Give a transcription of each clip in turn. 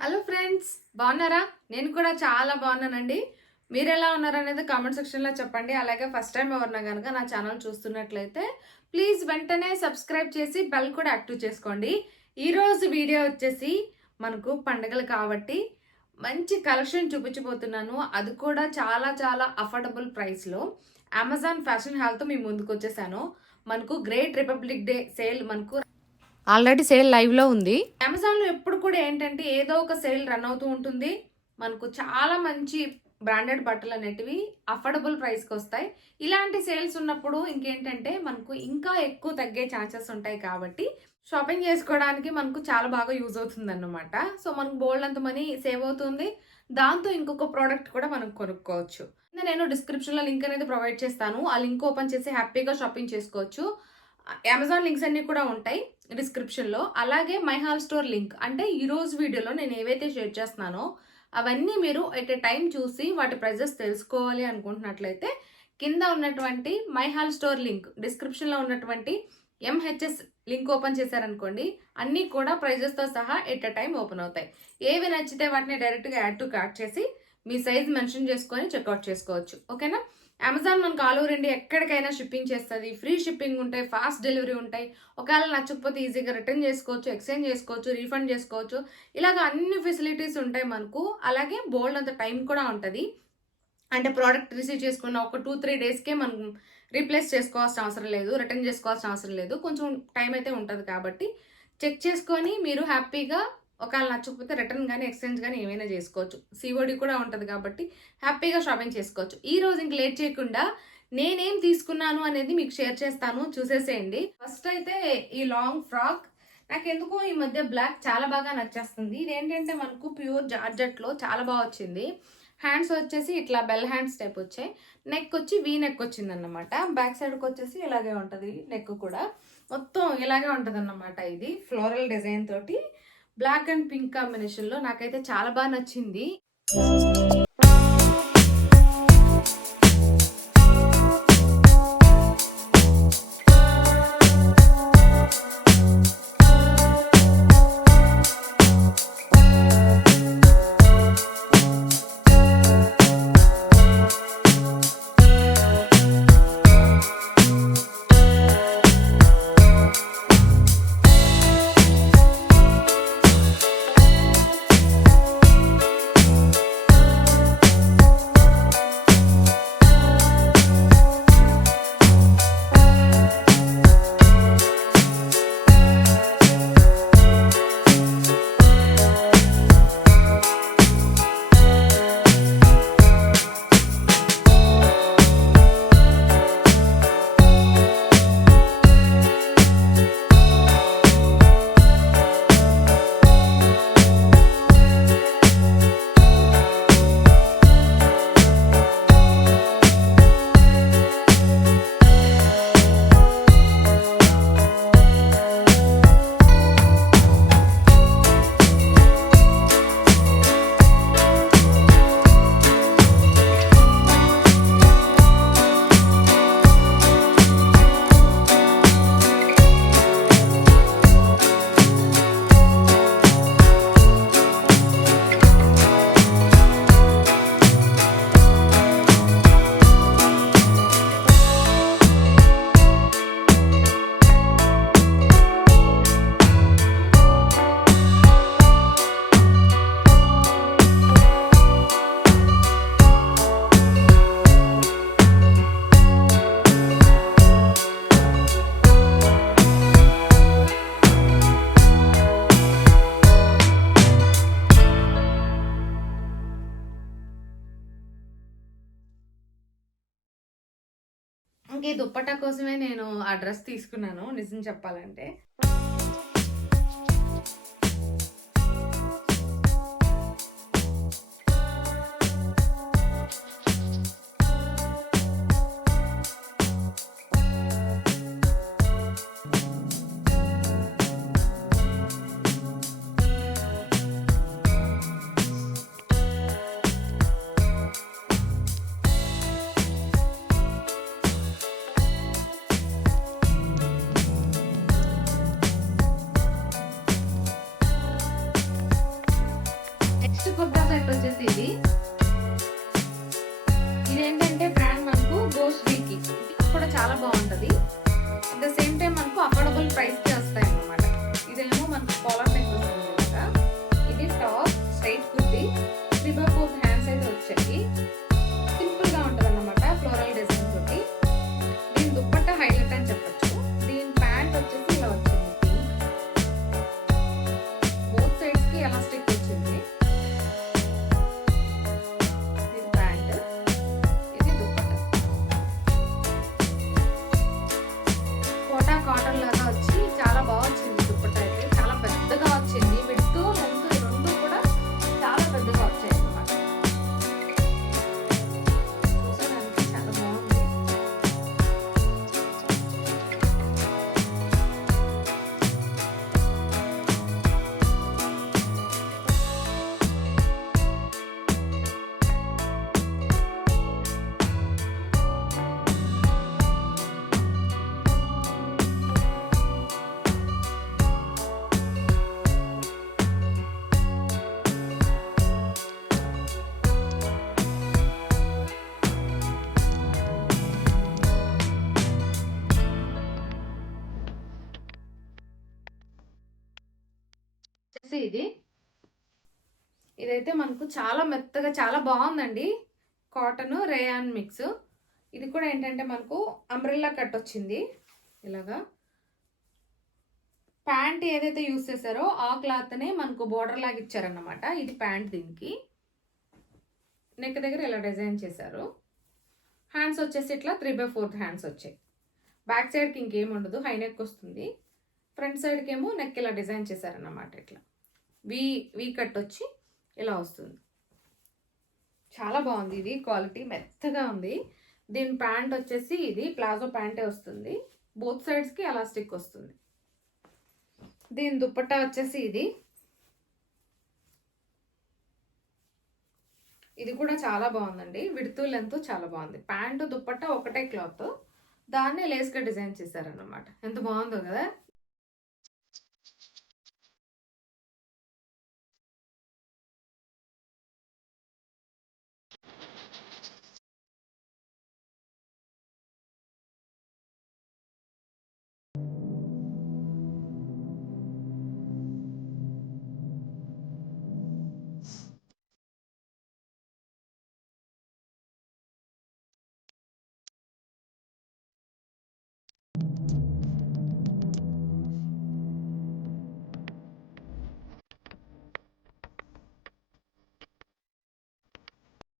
Hello friends, బాగున్నారా? నేను కూడా చాలా బాగున్నానండి. మీరు ఎలా ఉన్నారనేది కామెంట్ సెక్షన్లో చెప్పండి. అలాగే ఫస్ట్ టైం ఎవరన్నా కనుక నా ఛానల్ చూస్తున్నట్లయితే ప్లీజ్ వెంటనే సబ్స్క్రైబ్ చేసి బెల్ కూడా యాక్టివ్ చేసుకోండి. ఈరోజు వీడియో వచ్చేసి మనకు పండుగలు కాబట్టి మంచి కలెక్షన్ చూపించబోతున్నాను. అది కూడా చాలా చాలా అఫోర్డబుల్ ప్రైస్లో అమెజాన్ ఫ్యాషన్ హాల్తో మీ ముందుకు వచ్చేసాను. మనకు గ్రేట్ రిపబ్లిక్ డే సేల్ మనకు ఆల్రెడీ సేల్ లైవ్లో ఉంది. అమెజాన్లో ఎప్పుడు కూడా ఏంటంటే ఏదో ఒక సేల్ రన్ అవుతూ ఉంటుంది. మనకు చాలా మంచి బ్రాండెడ్ బట్టలు అనేటివి అఫోర్డబుల్ ప్రైస్కి వస్తాయి. ఇలాంటి సేల్స్ ఉన్నప్పుడు ఇంకేంటంటే మనకు ఇంకా ఎక్కువ తగ్గే ఛాన్సెస్ ఉంటాయి కాబట్టి షాపింగ్ చేసుకోవడానికి మనకు చాలా బాగా యూజ్ అవుతుంది అన్నమాట. సో మనకు బోల్డ్ అంత మనీ సేవ్ అవుతుంది. దాంతో ఇంకొక ప్రోడక్ట్ కూడా మనం కొనుక్కోవచ్చు. నేను డిస్క్రిప్షన్లో లింక్ అనేది ప్రొవైడ్ చేస్తాను. ఆ లింక్ ఓపెన్ చేసి హ్యాపీగా షాపింగ్ చేసుకోవచ్చు. అమెజాన్ లింక్స్ అన్నీ కూడా ఉంటాయి డిస్క్రిప్షన్లో. అలాగే మై హాల్ స్టోర్ లింక్ అంటే ఈరోజు వీడియోలో నేను ఏవైతే షేర్ చేస్తున్నానో అవన్నీ మీరు ఎట్ ఏ టైం చూసి వాటి ప్రైజెస్ తెలుసుకోవాలి అనుకుంటున్నట్లయితే కింద ఉన్నటువంటి మై హాల్ స్టోర్ లింక్ డిస్క్రిప్షన్లో ఉన్నటువంటి ఎంహెచ్ఎస్ లింక్ ఓపెన్ చేశారనుకోండి, అన్నీ కూడా ప్రైజెస్తో సహా ఎట్ ఏ టైం ఓపెన్ అవుతాయి. ఏవి నచ్చితే వాటిని డైరెక్ట్గా యాడ్ టు కార్ట్ చేసి మీ సైజ్ మెన్షన్ చేసుకొని చెక్అవుట్ చేసుకోవచ్చు. ఓకేనా? అమెజాన్ మనకు ఆల్ ఓవర్ ఇండియా ఎక్కడికైనా షిప్పింగ్ చేస్తుంది. ఫ్రీ షిప్పింగ్ ఉంటాయి, ఫాస్ట్ డెలివరీ ఉంటాయి. ఒకవేళ నచ్చకపోతే ఈజీగా రిటర్న్ చేసుకోవచ్చు, ఎక్స్చేంజ్ చేసుకోవచ్చు, రీఫండ్ చేసుకోవచ్చు. ఇలాగ అన్ని ఫెసిలిటీస్ ఉంటాయి మనకు. అలాగే బోల్డ్ అంత టైం కూడా ఉంటుంది. అంటే ప్రోడక్ట్ రిసీవ్ చేసుకున్న ఒక 2-3 డేస్కే మనం రీప్లేస్ చేసుకోవాల్సిన అవసరం లేదు, రిటర్న్ చేసుకోవాల్సిన అవసరం లేదు. కొంచెం టైం అయితే ఉంటుంది కాబట్టి చెక్ చేసుకొని మీరు హ్యాపీగా ఒకవేళ నచ్చకపోతే రిటర్న్ కానీ ఎక్స్చేంజ్ కానీ ఏమైనా చేసుకోవచ్చు. సిఓడి కూడా ఉంటుంది కాబట్టి హ్యాపీగా షాపింగ్ చేసుకోవచ్చు. ఈ రోజు ఇంక లేట్ చేయకుండా నేనేం తీసుకున్నాను అనేది మీకు షేర్ చేస్తాను, చూసేసేయండి. ఫస్ట్ అయితే ఈ లాంగ్ ఫ్రాక్. నాకు ఎందుకో ఈ మధ్య బ్లాక్ చాలా బాగా నచ్చేస్తుంది. ఇదేంటంటే మనకు ప్యూర్ జార్జెట్లో చాలా బాగా వచ్చింది. హ్యాండ్స్ వచ్చేసి ఇట్లా బెల్ హ్యాండ్స్ టైప్ వచ్చాయి. నెక్ వచ్చి వీ నెక్ వచ్చింది అన్నమాట. బ్యాక్ సైడ్కి వచ్చేసి ఇలాగే ఉంటుంది. నెక్ కూడా మొత్తం ఇలాగే ఉంటుంది అన్నమాట. ఇది ఫ్లోరల్ డిజైన్ తోటి బ్లాక్ అండ్ పింక్ కాంబినేషన్లో నాకైతే చాలా బాగా నచ్చింది. ఇంకే దుప్పటా కోసమే నేను ఆ డ్రెస్ తీసుకున్నాను నిజం చెప్పాలంటే. నెక్స్ట్ కుర్తా సెట్ వచ్చేసి ఇదేంటంటే బ్రాండ్ మనకు గోస్ట్రీకి కూడా చాలా బాగుంటుంది. అట్ ద సేమ్ టైం మనకు అఫోర్డబుల్ ప్రైస్కి వస్తాయి అన్నమాట. ఇదేమో మనకు కాలర్ నెక్ వస్తుంది కదా. ఇది టాప్ స్ట్రైట్ కుర్తి 3/4 హ్యాండ్స్ అయితే వచ్చాయి. సింపుల్గా ఉంటుంది అన్నమాట, ఫ్లోరల్ డిజైన్ తోటి. దీని దుప్పట్టా హైలైట్ అని చెప్పొచ్చు. దీని ప్యాంట్ వచ్చేసి ఇలా వచ్చింది, పింక్. బోత్ సైడ్స్ కి ఎలాస్టిక్ వచ్చింది. ఇది ప్యాంట్, ఇది దుప్పట్టా. కోటా కాటన్ లాగా వచ్చి చాలా బాగా వచ్చింది. దుప్పట్టా అయితే చాలా పెద్దగా వచ్చింది. విడ్త్ లెంత్ రెండు కూడా చాలా పెద్దగా వచ్చాయి అన్నమాట. చూసడానికి చాలా బాగుంది. వచ్చేసి ఇదైతే మనకు చాలా మెత్తగా చాలా బాగుందండి. Cotton rayon mix. ఇది కూడా ఏంటంటే మనకు అంబ్రెల్లా కట్ వచ్చింది ఇలాగా. ప్యాంట్ ఏదైతే యూస్ చేశారో ఆ క్లాత్నే మనకు బోర్డర్ లాగా ఇచ్చారన్నమాట. ఇది ప్యాంట్. దీనికి నెక్ దగ్గర ఇలా డిజైన్ చేశారు. హ్యాండ్స్ వచ్చేసి ఇట్లా 3/4 హ్యాండ్స్ వచ్చాయి. బ్యాక్ సైడ్కి ఇంకేం ఉండదు, హై నెక్ వస్తుంది. ఫ్రంట్ సైడ్కి ఏమో నెక్ ఇలా డిజైన్ చేశారన్నమాట. ఇట్లా వీ కట్ వచ్చి ఇలా వస్తుంది. చాలా బాగుంది. ఇది క్వాలిటీ మెత్తగా ఉంది. దీని ప్యాంట్ వచ్చేసి ఇది ప్లాజో ప్యాంటే వస్తుంది. బోత్ సైడ్స్కి ఎలాస్టిక్ వస్తుంది. దీని దుప్పట్టా వచ్చేసి ఇది కూడా చాలా బాగుందండి. విడ్త్ లెంత్ చాలా బాగుంది. ప్యాంటు దుప్పట్టా ఒకటే క్లాత్, దాన్ని లేస్గా డిజైన్ చేశారన్నమాట. ఎంత బాగుందో కదా.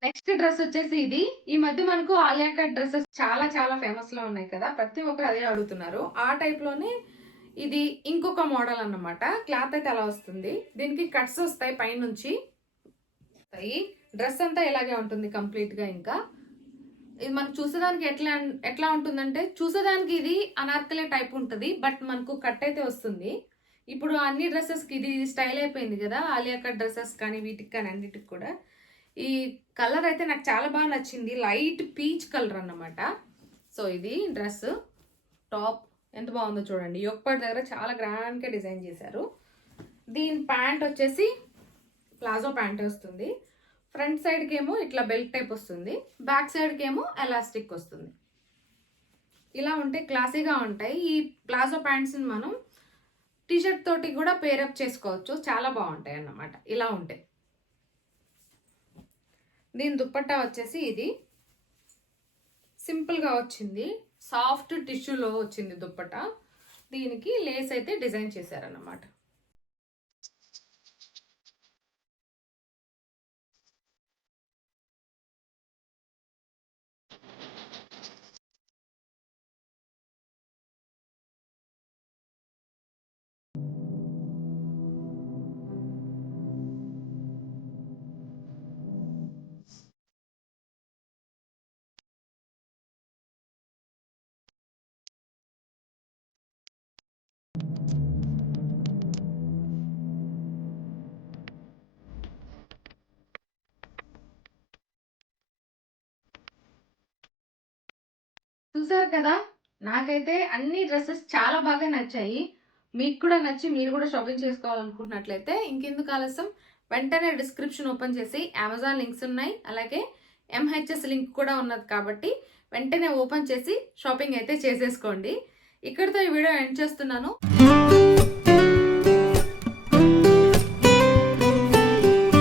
నెక్స్ట్ డ్రెస్ వచ్చేసి ఈ మధ్య మనకు ఆలియా కట్ డ్రెస్సెస్ చాలా చాలా ఫేమస్ లో ఉన్నాయి కదా. ప్రతి ఒక్కరు అదే అడుగుతున్నారు. ఆ టైప్ లోనే ఇది ఇంకొక మోడల్ అన్నమాట. క్లాత్ అయితే అలా వస్తుంది. దీనికి కట్స్ వస్తాయి పైనుంచి. డ్రెస్ అంతా ఇలాగే ఉంటుంది కంప్లీట్ గా. ఇంకా ఇది మనకు చూసేదానికి ఎట్లా ఉంటుందంటే, చూసేదానికి ఇది అనార్కలి టైప్ ఉంటుంది, బట్ మనకు కట్ అయితే వస్తుంది. ఇప్పుడు అన్ని డ్రెస్సెస్కి ఇది స్టైల్ అయిపోయింది కదా, ఆలియా కట్ డ్రెస్సెస్ కానీ వీటికి కానీ అన్నిటికి కూడా. ఈ కలర్ అయితే నాకు చాలా బాగా నచ్చింది. లైట్ పీచ్ కలర్ అన్నమాట. సో ఇది డ్రెస్ టాప్ ఎంత బాగుందో చూడండి. యోక్పాట్ దగ్గర చాలా గ్రాండ్గా డిజైన్ చేశారు. దీని ప్యాంట్ వచ్చేసి ప్లాజో ప్యాంట్ వస్తుంది. ఫ్రంట్ సైడ్కి ఏమో ఇట్లా బెల్ట్ టైప్ వస్తుంది. బ్యాక్ సైడ్కి ఏమో ఎలాస్టిక్ వస్తుంది. ఇలా ఉంటే క్లాసీగా ఉంటాయి. ఈ ప్లాజో ప్యాంట్స్ని మనం టీషర్ట్ తోటి కూడా పేరప్ చేసుకోవచ్చు. చాలా బాగుంటాయి అన్నమాట ఇలా ఉంటాయి. దీని దుప్పట్టా వచ్చేసి ఇది సింపుల్గా వచ్చింది. సాఫ్ట్ టిష్యూలో వచ్చింది దుప్పట్టా. దీనికి లేస్ అయితే డిజైన్ చేశారన్నమాట. చూసారు కదా, నాకైతే అన్ని డ్రెస్సెస్ చాలా బాగా నచ్చాయి. మీకు కూడా నచ్చి మీరు కూడా షాపింగ్ చేసుకోవాలనుకుంటున్నట్లయితే ఇంకెందుకు ఆలస్యం, వెంటనే డిస్క్రిప్షన్ ఓపెన్ చేసి అమెజాన్ లింక్స్ ఉన్నాయి, అలాగే ఎంహెచ్ఎస్ లింక్ కూడా ఉన్నది కాబట్టి వెంటనే ఓపెన్ చేసి షాపింగ్ అయితే చేసేసుకోండి. ఇక్కడితో ఈ వీడియో ఎండ్ చేస్తున్నాను.